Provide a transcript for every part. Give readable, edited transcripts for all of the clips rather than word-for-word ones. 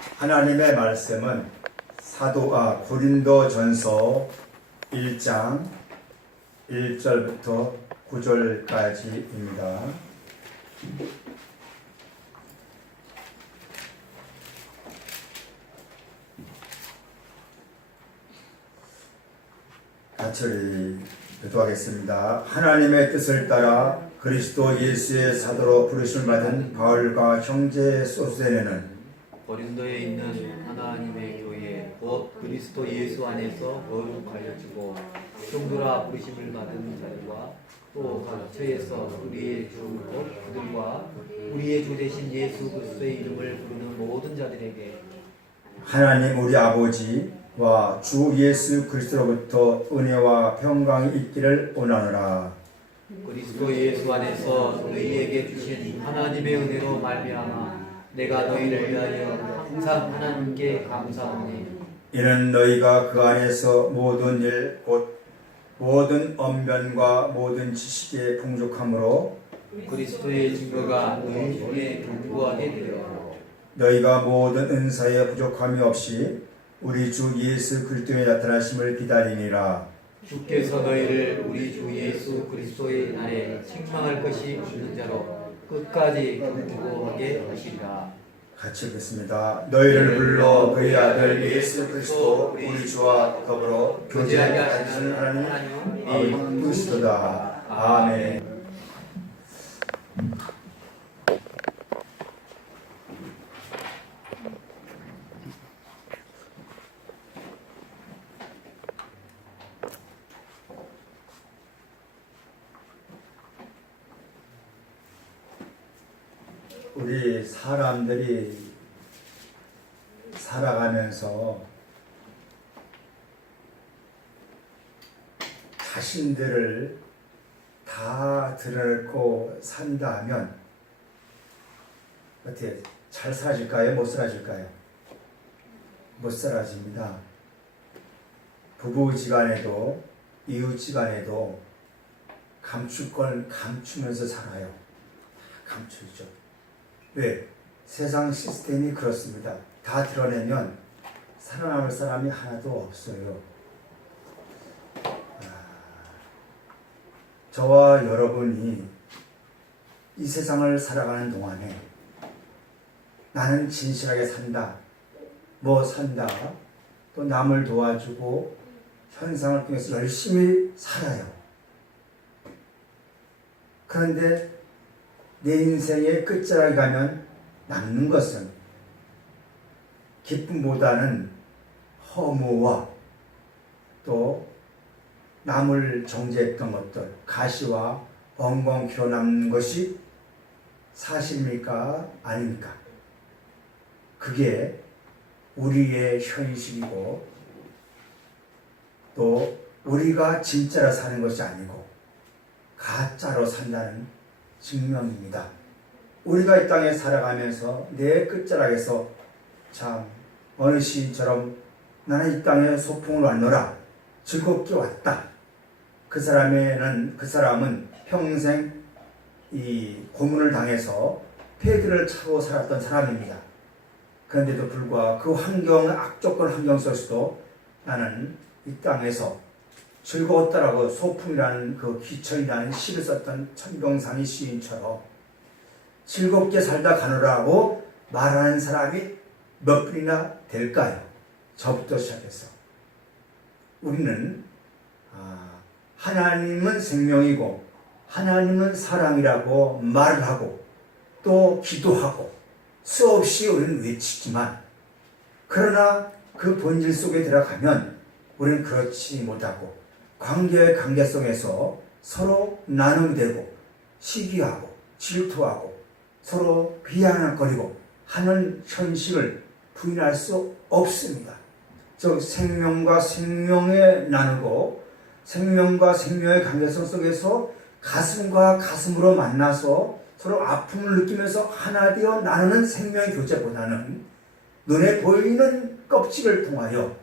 하나님의 말씀은 고린도전서 1장 1절부터 9절까지입니다. 같이 기도하겠습니다. 하나님의 뜻을 따라 그리스도 예수의 사도로 부르심을 받은 바울과 형제 소스데네는 고린도에 있는 하나님의 교회 곧 그리스도 예수 안에서 거룩하여 주고 성도라 부르심을 받은 자들과 또 각처에서 우리의 주 곧 그들과 우리의 주 되신 예수 그리스도의 이름을 부르는 모든 자들에게 하나님 우리 아버지와 주 예수 그리스도로부터 은혜와 평강이 있기를 원하노라. 그리스도 예수 안에서 너희에게 주신 하나님의 은혜로 말미암아 내가 너희를 위하여 항상 하나님께 감사하오니 이는 너희가 그 안에서 모든 일 곧 모든 언변과 모든 지식에 풍족함으로 그리스도의 증거가 너희 중에 견고하게 되려 너희가 모든 은사에 부족함이 없이 우리 주 예수 그리스도의 나타나심을 기다리니라. 주께서 너희를 우리 주 예수 그리스도의 날에 책망할 것이 없는 자로 끝까지 견고하게 하시리라. 같이 읽겠습니다. 너희를 불러 그의 아들 예수 그리스도 우리 주와 더불어 교제하게 하시는 하나님 그리스도다. 아멘. 우리 사람들이 살아가면서 자신들을 다 드러내고 산다 하면 어떻게 잘 사라질까요? 못 사라질까요? 못 사라집니다. 부부지간에도 이웃지간에도 감출 걸 감추면서 살아요. 감추죠. 왜? 세상 시스템이 그렇습니다. 다 드러내면 살아남을 사람이 하나도 없어요. 저와 여러분이 이 세상을 살아가는 동안에 나는 진실하게 산다, 산다, 또 남을 도와주고 현상을 통해서 열심히 살아요. 그런데 내 인생의 끝자락에 가면 남는 것은 기쁨보다는 허무와 또 남을 정죄했던 것들, 가시와 엉겅퀴로 남는 것이 사실입니까? 아닙니까? 그게 우리의 현실이고 또 우리가 진짜로 사는 것이 아니고 가짜로 산다는 증명입니다. 우리가 이 땅에 살아가면서 내 끝자락에서 참 어느 시인처럼 나는 이 땅에 소풍을 왔노라 즐겁게 왔다. 그 사람은 평생 이 고문을 당해서 폐기를 차고 살았던 사람입니다. 그런데도 불구하고 그 악조건 환경 속에서도 나는 이 땅에서 즐거웠다라고 소풍이라는 그 기천이라는 시를 썼던 천병상의 시인처럼 즐겁게 살다 가노라고 말하는 사람이 몇 분이나 될까요? 저부터 시작해서 우리는 하나님은 생명이고 하나님은 사랑이라고 말을 하고 또 기도하고 수없이 우리는 외치지만 그러나 그 본질 속에 들어가면 우리는 그렇지 못하고 관계의 관계성에서 서로 나눔되고 시기하고 질투하고 서로 비아냥거리고 하는 현실을 부인할 수 없습니다. 즉 생명과 생명에 나누고 생명과 생명의 관계성 속에서 가슴과 가슴으로 만나서 서로 아픔을 느끼면서 하나 되어 나누는 생명의 교제보다는 눈에 보이는 껍질을 통하여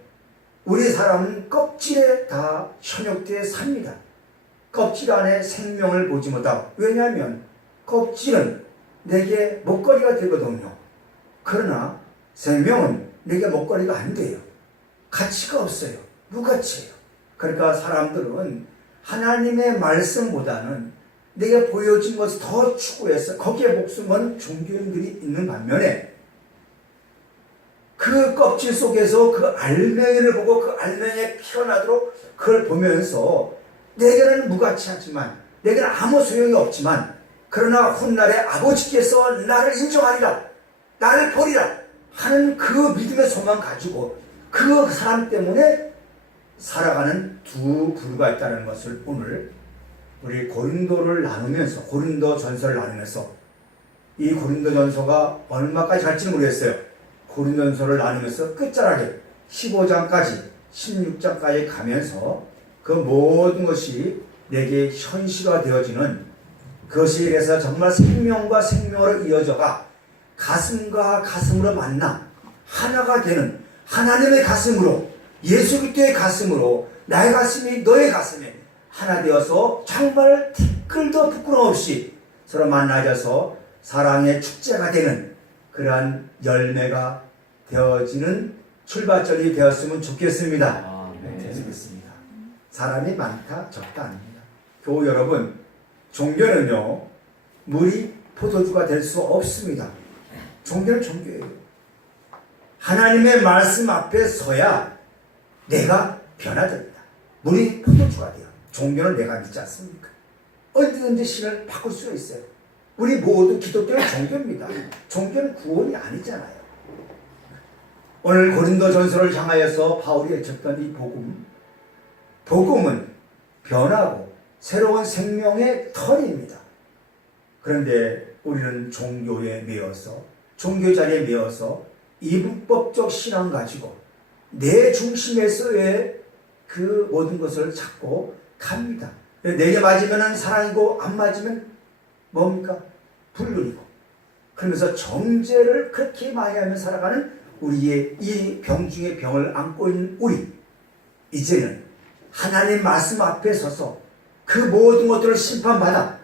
우리 사람은 껍질에 다 현혹되어 삽니다. 껍질 안에 생명을 보지 못하고, 왜냐하면 껍질은 내게 먹거리가 되거든요. 그러나 생명은 내게 먹거리가 안 돼요. 가치가 없어요. 무가치예요. 그러니까 사람들은 하나님의 말씀보다는 내게 보여진 것을 더 추구해서 거기에 목숨 거는 종교인들이 있는 반면에 그 껍질 속에서 그 알맹이를 보고 그 알맹이에 피어나도록 그걸 보면서 내게는 무가치하지만 내게는 아무 소용이 없지만 그러나 훗날에 아버지께서 나를 인정하리라, 나를 보리라 하는 그 믿음의 소망 가지고 그 사람 때문에 살아가는 두 부류가 있다는 것을 오늘 우리 고린도를 나누면서, 고린도 전서를 나누면서, 이 고린도 전서가 얼마까지 갈지는 모르겠어요. 고린도 전서를 나누면서 끝자락에 15장까지 16장까지 가면서 그 모든 것이 내게 현실화 되어지는 그것이, 그래서 정말 생명과 생명으로 이어져가 가슴과 가슴으로 만나 하나가 되는 하나님의 가슴으로, 예수 그리스도의 가슴으로, 나의 가슴이 너의 가슴에 하나 되어서 정말 티끌도 부끄럼 없이 서로 만나져서 사랑의 축제가 되는 그러한 열매가 되어지는 출발점이 되었으면 좋겠습니다. 되겠습니다. 사람이 많다 적다 아닙니다. 교우 여러분, 종교는요 물이 포도주가 될 수 없습니다. 종교는 종교예요. 하나님의 말씀 앞에 서야 내가 변화됩니다. 물이 포도주가 돼요. 종교는 내가 믿지 않습니까? 언제든지 신을 바꿀 수 있어요. 우리 모두 기독교는 종교입니다. 종교는 구원이 아니잖아요. 오늘 고린도 전서를 향하여서 바울이 외쳤던 이 복음은 변하고 새로운 생명의 털입니다. 그런데 우리는 종교에 매여서, 종교 자리에 매여서 이분법적 신앙 가지고 내 중심에서의 그 모든 것을 찾고 갑니다. 내게 맞으면 사랑이고 안 맞으면 뭡니까? 불륜이고. 그러면서 정죄를 그렇게 많이 하며 살아가는 우리의 이 병 중에 병을 안고 있는 우리, 이제는 하나님 말씀 앞에 서서 그 모든 것들을 심판받아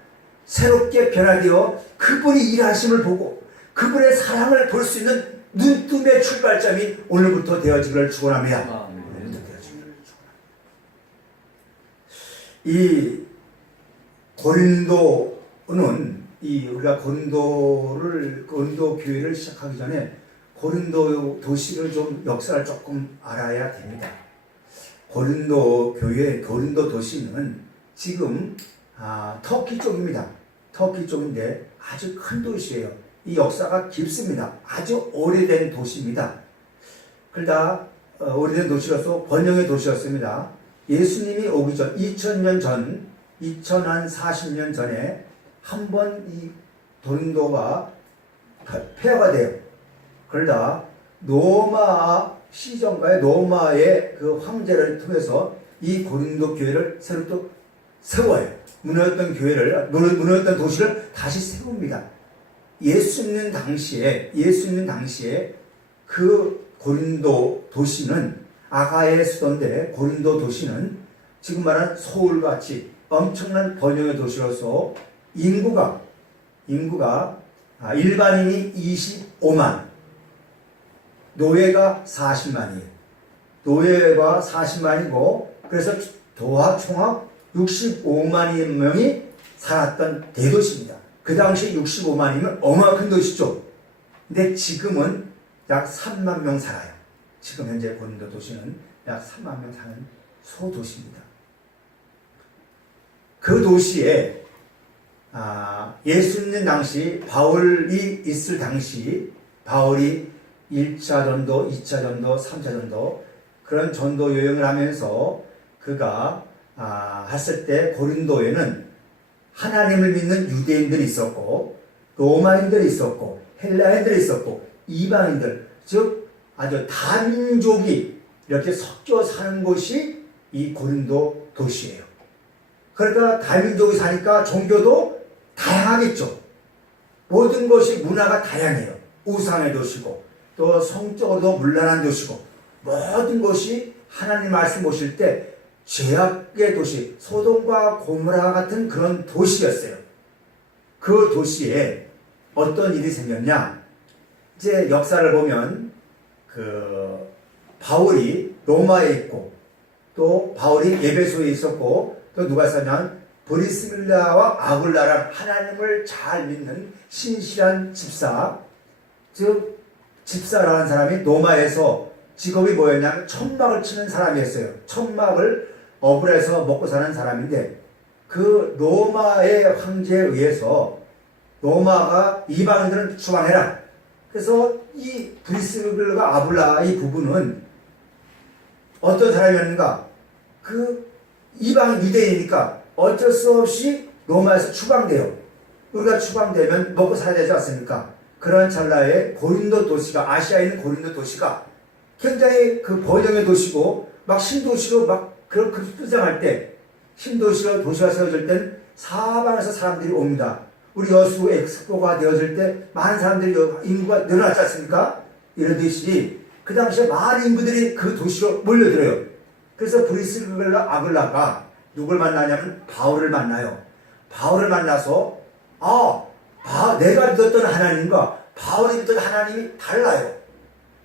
새롭게 변화되어 그분이 일하심을 보고 그분의 사랑을 볼 수 있는 눈뜸의 출발점이 오늘부터 되어지기를 축원합니다. 이 고린도는 우리가 고린도 교회를 시작하기 전에 고린도 도시를 좀 역사를 조금 알아야 됩니다. 고린도 교회, 고린도 도시는 지금 터키 쪽입니다. 터키 쪽인데 아주 큰 도시예요. 이 역사가 깊습니다. 아주 오래된 도시입니다. 그러다 오래된 도시로서 번영의 도시였습니다. 예수님이 오기 전 2000년 전, 2040년 전에 한 번 이 고린도가 폐허가 돼요. 그러다 로마 시정가의 로마의 그 황제를 통해서 이 고린도 교회를 새로 또 세워요. 무너졌던 교회를, 무너졌던 도시를 다시 세웁니다. 예수 믿는 당시에 그 고린도 도시는 아가의 수도인데, 고린도 도시는 지금 말하는 서울같이 엄청난 번영의 도시로서 인구가 일반인이 25만, 노예가 40만이에요. 노예가 40만이고, 그래서 총합 65만여 명이 살았던 대도시입니다. 그 당시 65만이면 어마어마한 큰 도시죠. 근데 지금은 약 3만 명 살아요. 지금 현재 고린도 도시는 약 3만 명 사는 소도시입니다. 그 도시에 예수 믿는 당시, 바울이 있을 당시, 바울이 1차 전도, 2차 전도, 3차 전도, 그런 전도 여행을 하면서 그가 했을 때 고린도에는 하나님을 믿는 유대인들이 있었고, 로마인들이 있었고, 헬라인들이 있었고, 이방인들, 즉 아주 다민족이 이렇게 섞여 사는 곳이 이 고린도 도시예요. 그러니까 다민족이 사니까 종교도 다양하겠죠. 모든 것이 문화가 다양해요. 우상의 도시고, 또 성적으로도 문란한 도시고, 모든 것이 하나님 말씀 보실 때 죄악의 도시, 소돔과 고모라 같은 그런 도시였어요. 그 도시에 어떤 일이 생겼냐? 이제 역사를 보면 그 바울이 로마에 있고 또 바울이 에베소에 있었고 또 누가 있었냐면 브리스길라와 아굴라란 하나님을 잘 믿는 신실한 집사, 즉 집사라는 사람이 로마에서 직업이 뭐였냐면 천막을 치는 사람이었어요. 천막을 어불에서 먹고 사는 사람인데 그 로마의 황제에 의해서 로마가 이방인들은 추방해라. 그래서 이 브리스길라와 아굴라 이 부부는 어떤 사람이었는가? 그 이방 유대인이니까 어쩔 수 없이 로마에서 추방돼요. 우리가 추방되면 먹고 살아야 되지 않습니까? 그런 찰나에 고린도 도시가, 아시아에 있는 고린도 도시가 굉장히 그 번영의 도시고 막 신도시로 막 그런 급부상할 때, 신도시로 도시가 세워질 땐 사방에서 사람들이 옵니다. 우리 여수 엑스포가 되어질 때 많은 사람들이 인구가 늘어났지 않습니까? 이러듯이 그 당시에 많은 인구들이 그 도시로 몰려들어요. 그래서 브리스길라 아글라가 누굴 만나냐면 바울을 만나요. 바울을 만나서 내가 믿었던 하나님과 바울이 믿었던 하나님이 달라요.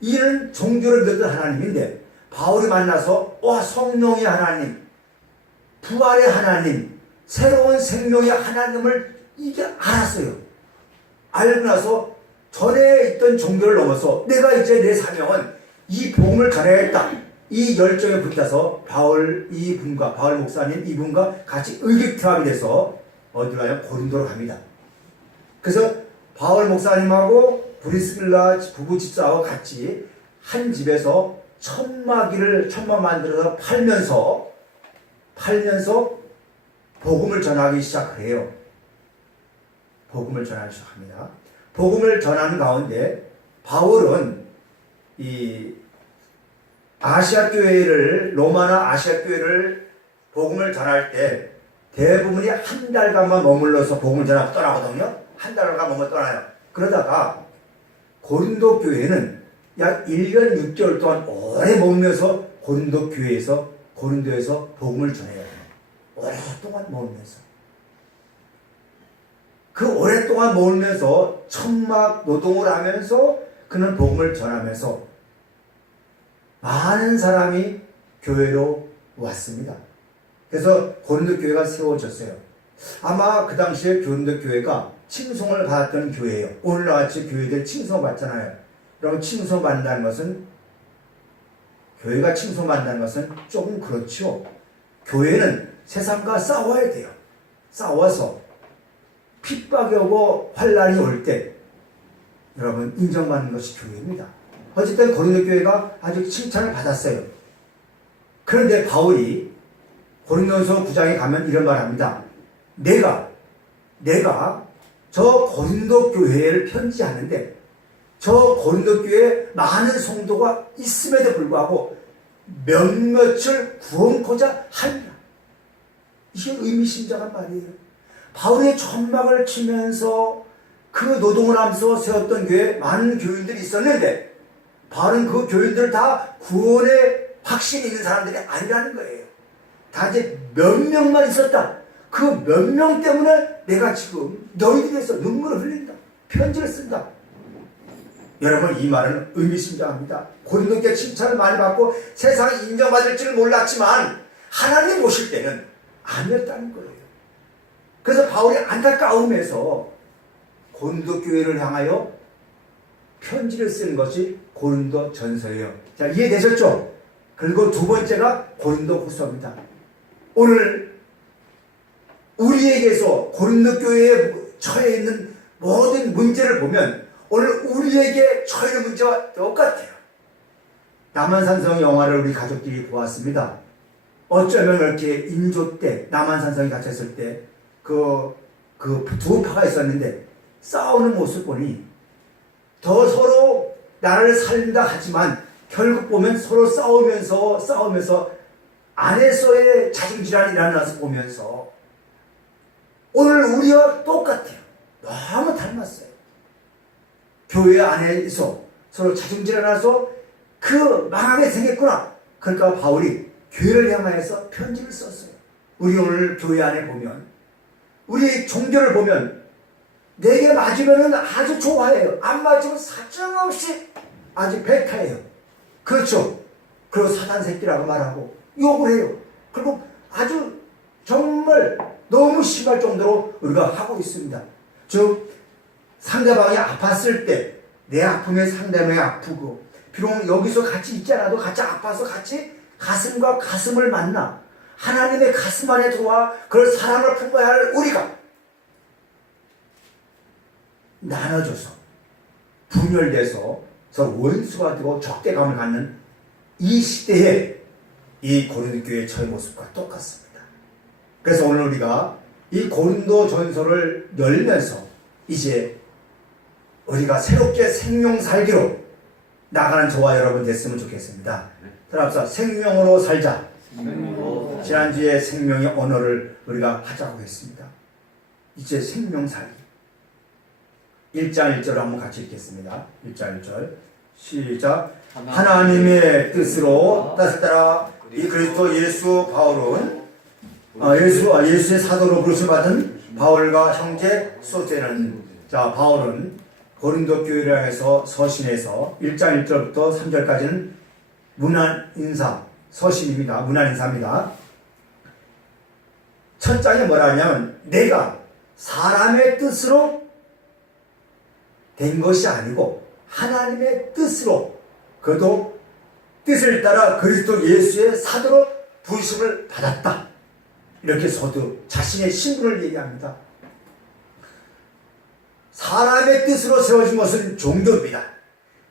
이는 종교를 믿었던 하나님인데 바울이 만나서 성령의 하나님, 부활의 하나님, 새로운 생명의 하나님을 이게 알았어요. 알고 나서 전에 있던 종교를 넘어서 내가 이제 내 사명은 이 복음을 전해야겠다. 이 열정에 붙어서 바울 목사님 이분과 같이 의기투합이 돼서 어디로 가냐? 고린도로 갑니다. 그래서 바울 목사님하고 브리스길라 부부 집사와 같이 한 집에서 천막 만들어서 팔면서 복음을 전하기 시작해요. 복음을 전하기 시작합니다. 복음을 전하는 가운데 바울은 이 아시아 교회를, 로마나 아시아 교회를 복음을 전할 때 대부분이 한 달간만 머물러서 복음을 전하고 떠나거든요. 한 달간 머물러 떠나요. 그러다가 고린도 교회는 약 1년 6개월 동안 오래 머물면서 고린도에서 복음을 전해요. 오랫동안 머물면서. 그 오랫동안 머물면서 천막 노동을 하면서 그는 복음을 전하면서 많은 사람이 교회로 왔습니다. 그래서 고린도 교회가 세워졌어요. 아마 그 당시에 고린도 교회가 칭송을 받았던 교회예요. 오늘날 같이 교회들 칭송받잖아요. 그럼 칭송받는다는 것은, 교회가 칭송받는다는 것은 조금 그렇죠. 교회는 세상과 싸워야 돼요. 싸워서 핍박이 오고 환란이 올 때 여러분 인정받는 것이 교회입니다. 어쨌든 고린도 교회가 아주 칭찬을 받았어요. 그런데 바울이 고린도서 9장에 가면 이런 말 합니다. 내가 저 고린도 교회를 편지하는데 저 고린도 교회에 많은 성도가 있음에도 불구하고 몇몇을 구원코자 합니다. 이게 의미심장한 말이에요. 바울의 천막을 치면서 그 노동을 하면서 세웠던 교회에 많은 교인들이 있었는데 바울은 그 교인들을 다 구원의 확신이 있는 사람들이 아니라는 거예요. 다 이제 몇 명만 있었다. 그 몇 명 때문에 내가 지금 너희들에 대해서 눈물을 흘린다. 편지를 쓴다. 여러분, 이 말은 의미심장합니다. 고린도교회 칭찬을 많이 받고 세상에 인정받을 줄 몰랐지만 하나님 보실 때는 아니었다는 거예요. 그래서 바울이 안타까움에서 고린도 교회를 향하여 편지를 쓰는 것이 고린도 전서예요. 자, 이해되셨죠? 그리고 두 번째가 고린도 후서입니다. 오늘 우리에게서 고린도 교회에 처해 있는 모든 문제를 보면 오늘 우리에게 처해 있는 문제와 똑같아요. 남한산성 영화를 우리 가족끼리 보았습니다. 어쩌면 이렇게 인조 때 남한산성이 갇혔을 때 그 두 파가 있었는데 싸우는 모습 보니 더 서로 나라를 살린다 하지만 결국 보면 서로 싸우면서 안에서의 자중질환이 일어나서 보면서 오늘 우리와 똑같아요. 너무 닮았어요. 교회 안에서 서로 자중질환해서 그 망하게 생겼구나. 그러니까 바울이 교회를 향하여서 편지를 썼어요. 우리 오늘 교회 안에 보면, 우리 종교를 보면 내게 맞으면 아주 좋아해요. 안 맞으면 사정없이 아주 배타해요. 그렇죠. 그리고 사단 새끼라고 말하고 욕을 해요. 그리고 아주 정말 너무 심할 정도로 우리가 하고 있습니다. 즉 상대방이 아팠을 때 내 아픔에 상대방이 아프고 비록 여기서 같이 있지 않아도 같이 아파서 같이 가슴과 가슴을 만나 하나님의 가슴 안에 들어와 그걸 사랑을 품어야 할 우리가 나눠져서 분열돼서 서로 원수가 되고 적대감을 갖는 이 시대에 이 고린도 교회의 처의 모습과 똑같습니다. 그래서 오늘 우리가 이 고린도 전서를 열면서 이제 우리가 새롭게 생명 살기로 나가는 저와 여러분 됐으면 좋겠습니다. 따라서 생명으로 살자. 지난주에 생명의 언어를 우리가 하자고 했습니다. 이제 생명 살기. 1장 1절 한번 같이 읽겠습니다. 1장 1절 시작. 하나님의 뜻으로 따라 이 그리스도 예수 바울은 예수의 사도로 부르심받은 바울과 형제 소테는 자 바울은 고린도 교회를 향해서 서신에서 1장 1절부터 3절까지는 문안 인사 서신입니다. 문안 인사입니다. 첫 장에 뭐라 하냐면 내가 사람의 뜻으로 된 것이 아니고 하나님의 뜻으로 그도 뜻을 따라 그리스도 예수의 사도로 부르심을 받았다. 이렇게 서두 자신의 신분을 얘기합니다. 사람의 뜻으로 세워진 것은 종교입니다.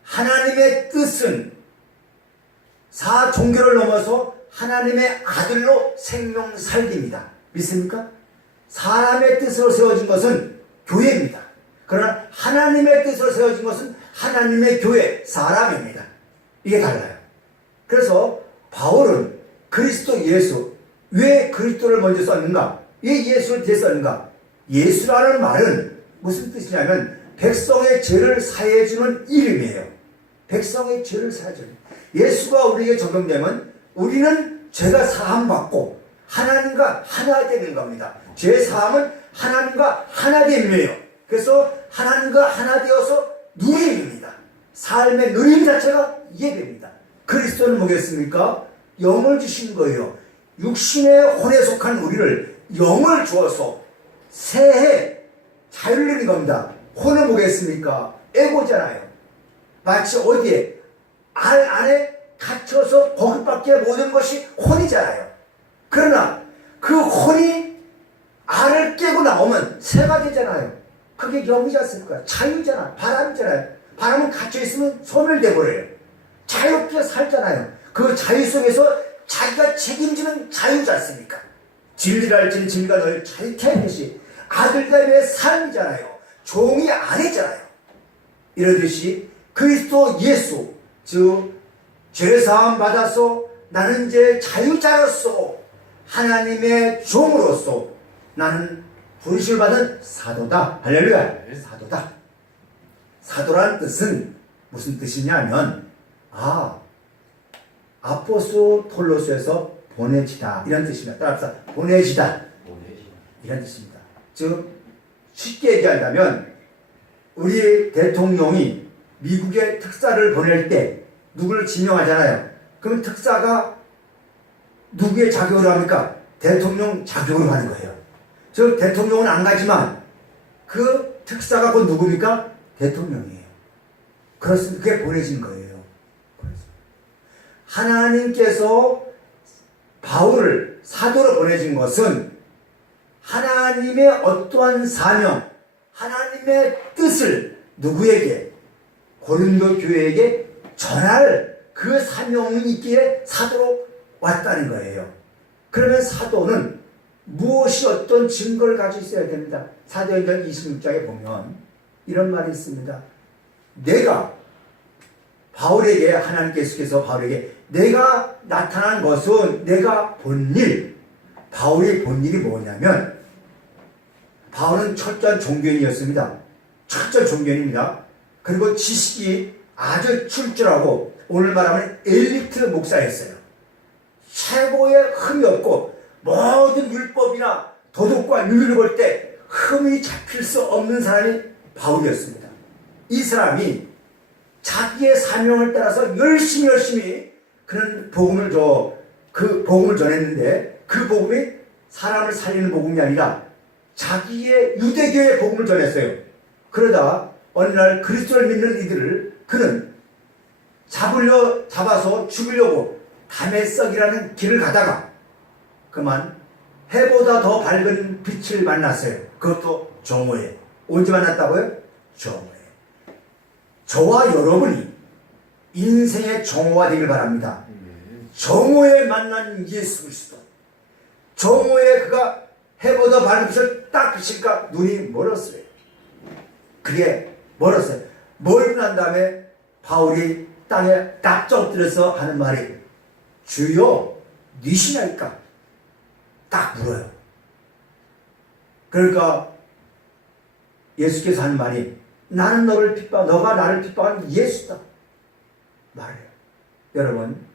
하나님의 뜻은 종교를 넘어서 하나님의 아들로 생명 살기입니다. 믿습니까? 사람의 뜻으로 세워진 것은 교회입니다. 그러나 하나님의 뜻으로 세워진 것은 하나님의 교회, 사람입니다. 이게 달라요. 그래서 바울은 그리스도 예수, 왜 그리스도를 먼저 썼는가? 왜 예수를 뒤에 썼는가? 예수라는 말은 무슨 뜻이냐면 백성의 죄를 사해주는 이름이에요. 백성의 죄를 사해주는. 예수가 우리에게 적용되면 우리는 죄가 사함받고 하나님과 하나 되는 겁니다. 죄 사함은 하나님과 하나됨이에요. 그래서 하나님과 하나 되어서 누림입니다. 삶의 누림 자체가 예배입니다. 그리스도는 뭐겠습니까? 영을 주신 거예요. 육신의 혼에 속한 우리를 영을 주어서 새해 자유를 누린 겁니다. 혼은 뭐겠습니까? 에고잖아요. 마치 어디에 알 안에 갇혀서 거기밖에 모든 것이 혼이잖아요. 그러나 그 혼이 알을 깨고 나오면 새가 되잖아요. 그게 영이지 않습니까? 자유잖아. 바람이잖아요. 바람은 갇혀있으면 소멸돼 버려요. 자유롭게 살잖아요. 그 자유 속에서 자기가 책임지는 자유지 않습니까? 진리를 알지는 진리가 너를 자유케 하듯이 아들들의 삶이잖아요. 종이 아니잖아요. 이러듯이 그리스도 예수, 즉 죄사함 받아서 나는 이제 자유자로서 하나님의 종으로서 나는 부르심을 받은 사도다. 할렐루야. 사도다. 사도라는 뜻은 무슨 뜻이냐면 아포스톨로스에서 보내지다 이런 뜻입니다. 따라서 보내지다 이런 뜻입니다. 즉 쉽게 얘기한다면 우리 대통령이 미국에 특사를 보낼 때 누구를 지명하잖아요. 그럼 특사가 누구의 자격으로 합니까? 대통령 자격으로 하는 거예요. 즉 대통령은 안 가지만 그 특사가 곧 누굽니까? 대통령이에요. 그렇습니다. 그게 보내진 거예요. 하나님께서 바울을 사도로 보내진 것은 하나님의 어떠한 사명, 하나님의 뜻을 누구에게? 고린도 교회에게 전할 그 사명이 있기에 사도로 왔다는 거예요. 그러면 사도는 무엇이 어떤 증거를 가지고 있어야 됩니다. 사도행전 26장에 보면 이런 말이 있습니다. 내가 바울에게 하나님께서 바울에게 내가 나타난 것은 내가 본 일, 바울이 본 일이 뭐냐면 바울은 철저한 종교인이었습니다. 철저한 종교인입니다. 그리고 지식이 아주 출중하고 오늘 말하면 엘리트 목사였어요. 최고의 흠이 없고 모든 율법이나 도덕과 윤리를 볼 때 흠이 잡힐 수 없는 사람이 바울이었습니다. 이 사람이 자기의 사명을 따라서 열심히 그는 그 복음을 전했는데, 그 복음이 사람을 살리는 복음이 아니라 자기의 유대교의 복음을 전했어요. 그러다 어느 날 그리스도를 믿는 이들을 그는 잡아서 죽이려고 다메섹이라는 길을 가다가 그만 해보다 더 밝은 빛을 만났어요. 그것도 정오에. 언제 만났다고요? 정오에. 저와 여러분이 인생의 정오가 되길 바랍니다. 정오에 만난 예수 그리스도. 정오에 그가 해보다 밝은 빛을 딱 비치니까 눈이 멀었어요. 그게 멀었어요. 멀고 난 다음에 바울이 땅에 딱 엎드려서 하는 말이 주여 니시나이까? 딱 물어요. 그러니까 예수께서 하는 말이 나는 너가 나를 핍박한 예수다 말해요. 여러분,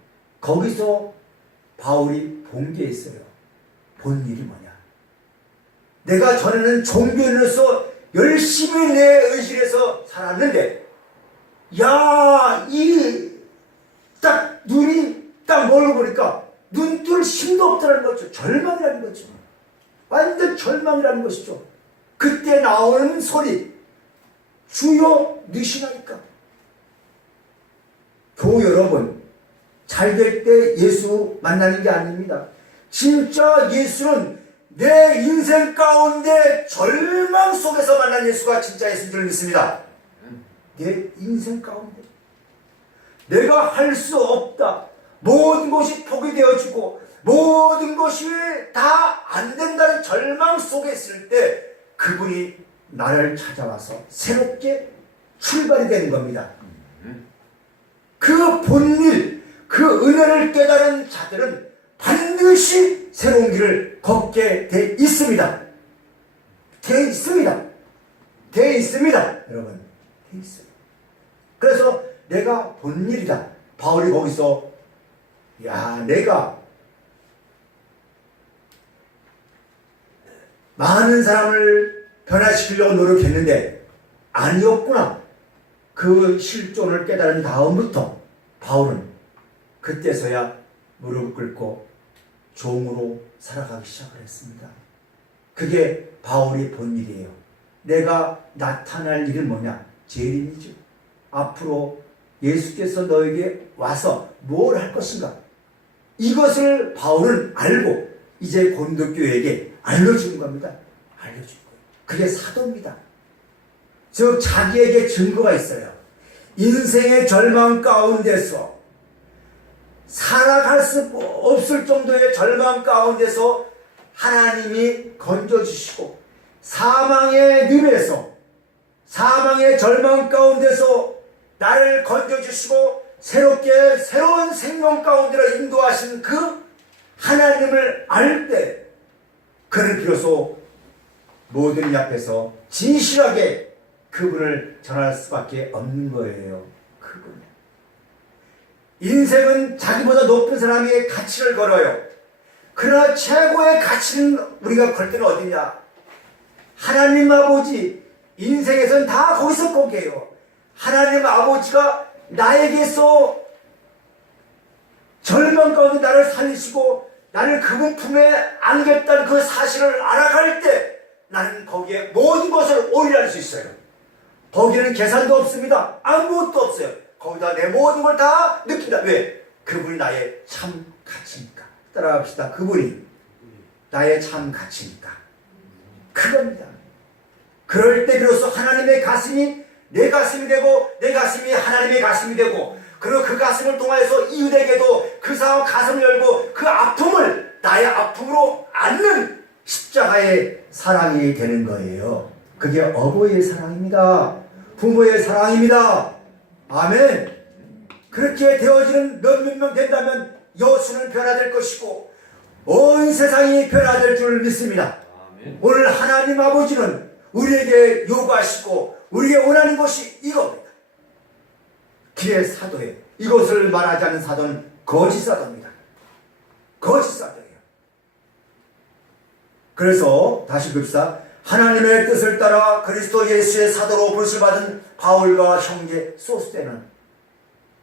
거기서 바울이 본 게 있어요. 본 일이 뭐냐? 내가 전에는 종교인으로서 열심히 내 의식에서 살았는데, 야, 딱 눈이 딱 멀고 보니까 눈 뜰 힘도 없다는 거죠. 절망이라는 거죠. 완전 절망이라는 것이죠. 그때 나오는 소리, 주여 니시나이까? 교우 여러분, 잘 될 때 예수 만나는 게 아닙니다. 진짜 예수는 내 인생 가운데 절망 속에서 만난 예수가 진짜 예수인 줄 믿습니다. 내 인생 가운데 내가 할 수 없다, 모든 것이 포기되어지고 모든 것이 다 안 된다는 절망 속에 있을 때 그분이 나를 찾아와서 새롭게 출발이 되는 겁니다. 그 본일, 그 은혜를 깨달은 자들은 반드시 새로운 길을 걷게 돼 있습니다. 돼 있습니다. 돼 있습니다. 여러분, 돼 있어요. 그래서 내가 본 일이다. 바울이 거기서 내가 많은 사람을 변화시키려고 노력했는데 아니었구나. 그 실존을 깨달은 다음부터 바울은 그때서야 무릎을 꿇고 종으로 살아가기 시작을 했습니다. 그게 바울이 본 일이에요. 내가 나타날 일은 뭐냐? 재림이죠. 앞으로 예수께서 너에게 와서 뭘 할 것인가? 이것을 바울은 알고 이제 고린도교회에게 알려주는 겁니다. 알려주는 거예요. 그게 사도입니다. 즉 자기에게 증거가 있어요. 인생의 절망 가운데서, 살아갈 수 없을 정도의 절망 가운데서 하나님이 건져주시고, 사망의 늪에서, 사망의 절망 가운데서 나를 건져주시고 새롭게 새로운 생명 가운데로 인도하신 그 하나님을 알 때 그는 비로소 모든 이 앞에서 진실하게 그분을 전할 수밖에 없는 거예요. 그분. 인생은 자기보다 높은 사람의 가치를 걸어요. 그러나 최고의 가치는 우리가 걸 때는 어디냐? 하나님 아버지, 인생에서는 다 거기서 거기에요. 하나님 아버지가 나에게서 절망 가운데 나를 살리시고 나를 그분 품에 안겼다는 그 사실을 알아갈 때 나는 거기에 모든 것을 오일할 수 있어요. 거기는 계산도 없습니다. 아무것도 없어요. 거기다 내 모든 걸 다 느낀다. 왜? 그분이 나의 참 가치니까. 따라갑시다. 그분이 나의 참 가치니까. 그겁니다. 그럴 때 비로소 하나님의 가슴이 내 가슴이 되고 내 가슴이 하나님의 가슴이 되고, 그리고 그 가슴을 통하여서 이웃에게도 그 사람 가슴을 열고 그 아픔을 나의 아픔으로 안는 십자가의 사랑이 되는 거예요. 그게 어버이의 사랑입니다. 부모의 사랑입니다. 아멘. 그렇게 되어지는 몇몇 명 된다면 여수는 변화될 것이고 온 세상이 변화될 줄 믿습니다. 아멘. 오늘 하나님 아버지는 우리에게 요구하시고 우리에게 원하는 것이 이겁니다. 길의 사도예요. 이것을 말하지 않는 사도는 거짓 사도입니다. 거짓 사도예요. 그래서 다시 봅시다. 하나님의 뜻을 따라 그리스도 예수의 사도로 부르심을 받은 바울과 형제 소스테는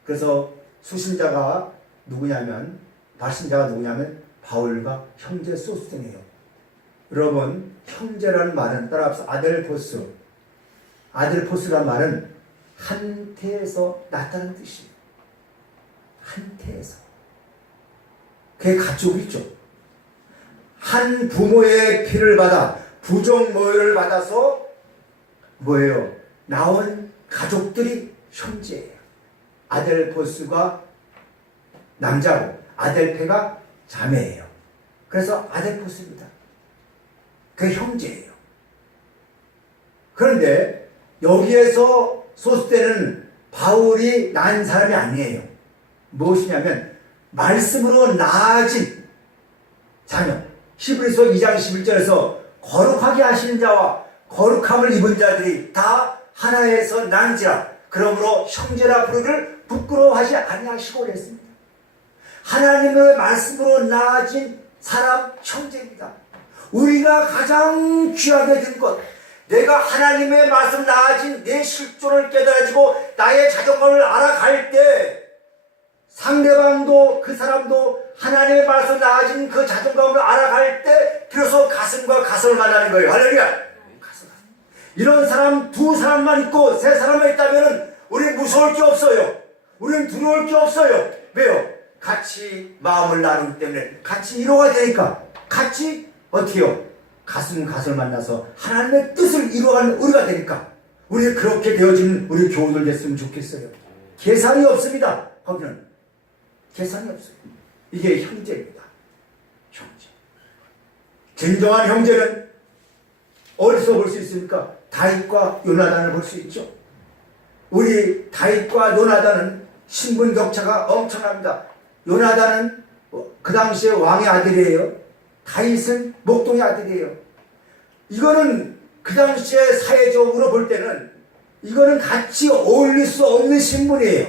그래서 수신자가 누구냐면, 발신자가 누구냐면 바울과 형제 소스테네요. 여러분, 형제라는 말은 따라합시다. 아델포스. 아델포스라는 말은 한태에서 났다는 뜻이에요. 한태에서. 그게 가족이죠. 한 부모의 피를 받아 부족 모혈을 받아서 뭐예요? 나온 가족들이 형제예요. 아델포스가 남자고 아델페가 자매예요. 그래서 아델포스입니다. 그게 형제예요. 그런데 여기에서 소스테는 바울이 낳은 사람이 아니에요. 무엇이냐면 말씀으로 나아진 자녀. 히브리서 2장 11절에서 거룩하게 하시는 자와 거룩함을 입은 자들이 다 하나에서 난지라. 그러므로 형제라 부르기를 부끄러워하지 아니하시고 그랬습니다. 하나님의 말씀으로 나아진 사람 형제입니다. 우리가 가장 귀하게 된 것, 내가 하나님의 말씀 나아진 내 실존을 깨달아지고 나의 자존감을 알아갈 때 상대방도 그 사람도 하나님의 말씀 나아진 그 자존감을 알아갈 때 비로소 가슴과 가슴을 만나는 거예요. 할렐루야. 이런 사람 두 사람만 있고 세 사람만 있다면 우리는 무서울 게 없어요. 우리는 두려울 게 없어요. 왜요? 같이 마음을 나누기 때문에 같이 이루어가 되니까 같이 어떻게 해요? 가슴을 만나서 하나님의 뜻을 이루어가는 우리가 되니까 우리 그렇게 되어지는 우리 교우들 됐으면 좋겠어요. 계산이 없습니다. 거기는 계산이 없어요. 이게 형제입니다. 형제. 진정한 형제는 어디서 볼 수 있습니까? 다윗과 요나단을 볼 수 있죠. 우리 다윗과 요나단은 신분 격차가 엄청납니다. 요나단은 그 당시에 왕의 아들이에요. 다윗은 목동의 아들이에요. 이거는 그 당시에 사회적으로 볼 때는 이거는 같이 어울릴 수 없는 신분이에요.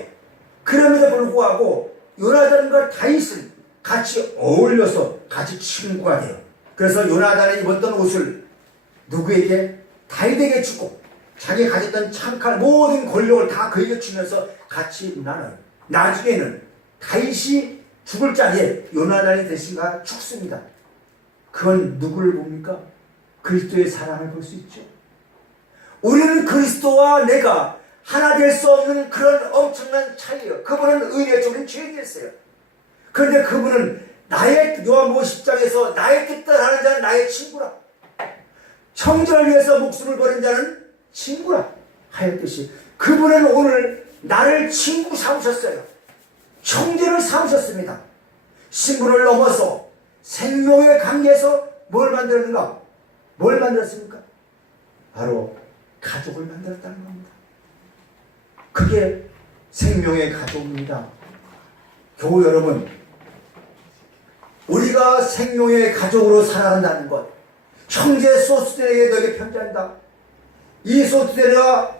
그럼에도 불구하고 요나단과 다윗은 같이 어울려서 같이 친구가 돼요. 그래서 요나단이 입었던 옷을 누구에게? 다윗에게 주고 자기가 가졌던 창칼 모든 권력을 다 그에게 주면서 같이 나눠요. 나중에는 다윗이 죽을 자리에 요나단이 대신가 죽습니다. 그건 누구를 봅니까? 그리스도의 사랑을 볼 수 있죠. 우리는 그리스도와 내가 하나 될 수 없는 그런 엄청난 차이예요. 그분은 의인의 종인 죄인이었어요. 그런데 그분은 나의 요한복음 10장에서 나의 뜻대로 하는 자는 나의 친구라. 형제를 위해서 목숨을 버린 자는 친구라 하였듯이 그분은 오늘 나를 친구 삼으셨어요. 형제를 삼으셨습니다. 신분을 넘어서 생명의 관계에서 뭘 만들었는가? 뭘 만들었습니까? 바로 가족을 만들었다는 겁니다. 그게 생명의 가족입니다. 교우 여러분, 우리가 생명의 가족으로 살아간다는 것, 형제 소스테에게 너에게 편지한다. 이 소스테가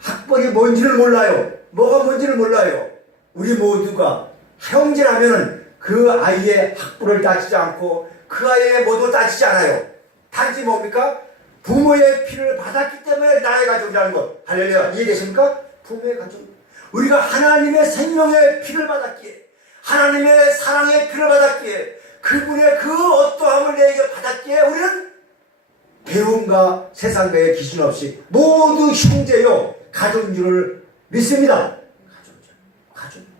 학벌이 뭔지를 몰라요. 뭐가 뭔지를 몰라요. 우리 모두가 형제라면 그 아이의 학벌을 따지지 않고 그 아이의 뭐도 따지지 않아요. 단지 뭡니까? 부모의 피를 받았기 때문에 나의 가족이라는 것. 할렐루야. 이해되십니까? 부모의 가족. 우리가 하나님의 생명의 피를 받았기에, 하나님의 사랑의 피를 받았기에, 그분의 그 어떠함을 내게 받았기에 우리는 배움과 세상과의 기준 없이 모두 형제요 가족인 줄을 믿습니다. 가족입니다.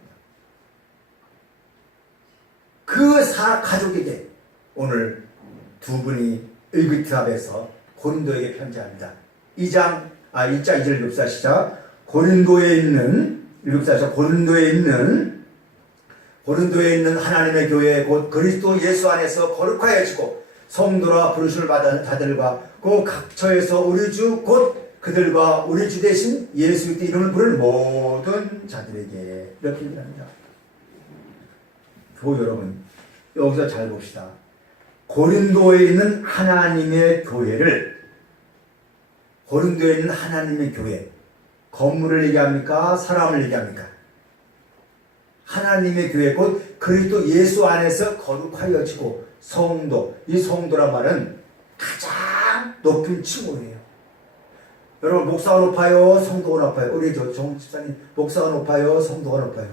그 가족에게 오늘 두 분이 이집트 앞에서 고린도에게 편지합니다. 1장 2절 읽읍시다. 시작. 고린도에 있는 하나님의 교회 곧 그리스도 예수 안에서 거룩하여지고 성도라 부르심을 받은 자들과 그 각처에서 우리 주 곧 그들과 우리 주 대신 예수 그리스도 이름을 부르는 모든 자들에게 이렇게 얘기합니다. 교우 여러분, 여기서 잘 봅시다. 고린도에 있는 하나님의 교회를, 고린도에 있는 하나님의 교회, 건물을 얘기합니까? 사람을 얘기합니까? 하나님의 교회 곧 그리스도 예수 안에서 거룩하여지고 성도, 이 성도란 말은 가장 높은 칭호예요. 여러분, 목사가 높아요, 성도가 높아요? 우리 정 집사님, 목사가 높아요, 성도가 높아요?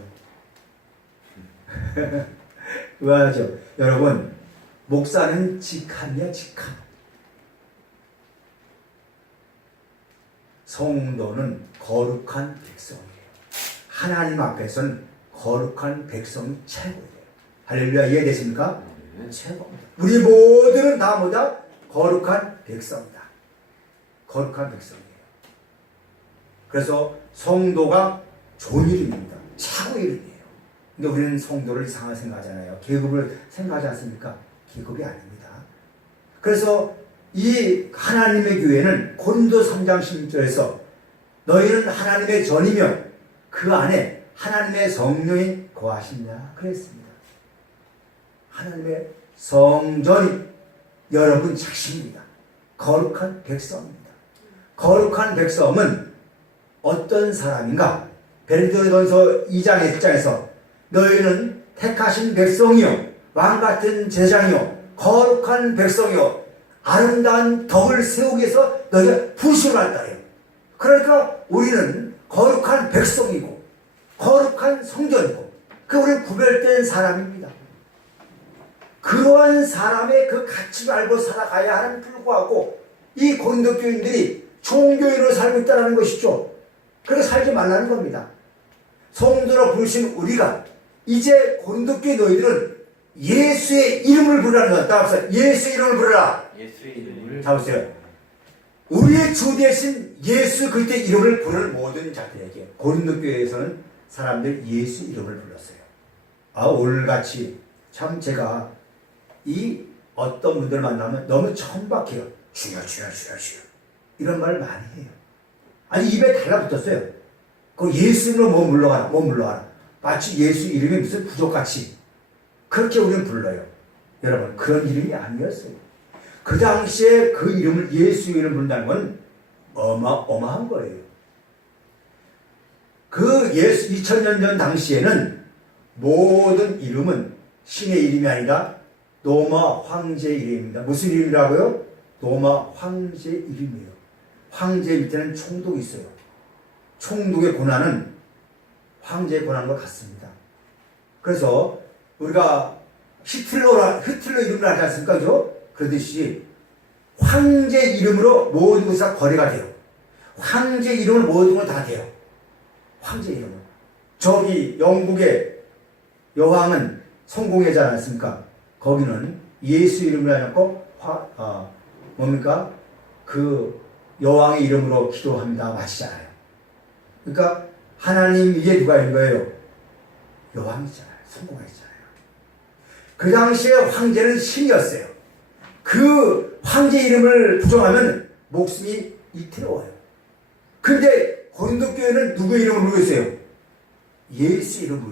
의아하죠? 여러분, 목사는 직함이야, 직함. 성도는 거룩한 백성이에요. 하나님 앞에서는 거룩한 백성이 최고예요. 할렐루야, 이해되십니까? 최고입니다. 우리 모두는 다 뭐다? 거룩한 백성이다. 거룩한 백성이에요. 그래서 성도가 좋은 이름입니다. 최고 이름이에요. 근데 우리는 성도를 이상하게 생각하잖아요. 계급을 생각하지 않습니까? 계급이 아닙니다. 그래서 이 하나님의 교회는 고린도 3장 16절에서 너희는 하나님의 전이며 그 안에 하나님의 성령이 거하시냐 그랬습니다. 하나님의 성전이 여러분 자신입니다. 거룩한 백성입니다. 거룩한 백성은 어떤 사람인가? 베드로전서 2장 1장에서 너희는 택하신 백성이요 왕같은 제장이요 거룩한 백성이요 아름다운 덕을 세우기 위해서 너희가 부르심을 받았다. 그러니까 우리는 거룩한 백성이고 거룩한 성전이고 우리는 구별된 사람입니다. 그러한 사람의 그 가치를 알고 살아가야 하는 불구하고 이 고린도 교인들이 종교인으로 살고 있다는 것이죠. 그렇게 살지 말라는 겁니다. 성도로 부르신 우리가 이제 고린도 교회 너희들은 예수의 이름을 부르라는 거다. 따라서 예수의 이름을 부르라. 예수의 이름을 잡으세요. 우리의 주 대신 예수 그리스도의 이름을 부르는 모든 자들에게 고린도 교회에서는 사람들 예수 이름을 불렀어요. 오늘같이 참 제가 이 어떤 분들 만나면 너무 천박해요. 주여 주여 주여 주여 이런 말을 많이 해요. 아니 입에 달라붙었어요. 그 예수 이름으로 뭐 물러가라 뭐 물러가라. 마치 예수 이름이 무슨 부족같이 그렇게 우리는 불러요. 여러분 그런 이름이 아니었어요. 그 당시에 그 이름을 예수 이름을 부른다는 건 어마어마한 거예요. 그 예수 2000년 전 당시에는 모든 이름은 신의 이름이 아니라 로마 황제의 이름입니다. 무슨 이름이라고요? 로마 황제의 이름이에요. 황제 밑에는 총독이 있어요. 총독의 고난은 황제의 고난과 같습니다. 그래서 우리가 히틀러 이름을 하지 않습니까? 그죠? 그러듯이 황제 이름으로 모든 것이 다 거래가 돼요. 황제 이름으로 모든 건 다 돼요. 황제 이름으로. 저기 영국의 여왕은 성공회지 않았습니까? 거기는 예수 이름을 하지 않고 뭡니까? 그 여왕의 이름으로 기도합니다. 마치잖아요. 그러니까 하나님 위에 누가 있는 거예요? 여왕이잖아요. 성공회잖아요. 그 당시에 황제는 신이었어요. 그 황제 이름을 부정하면 목숨이 이태로워요. 근데 고린도 교회는 누구의 이름을 부르고 있어요? 예수 이름을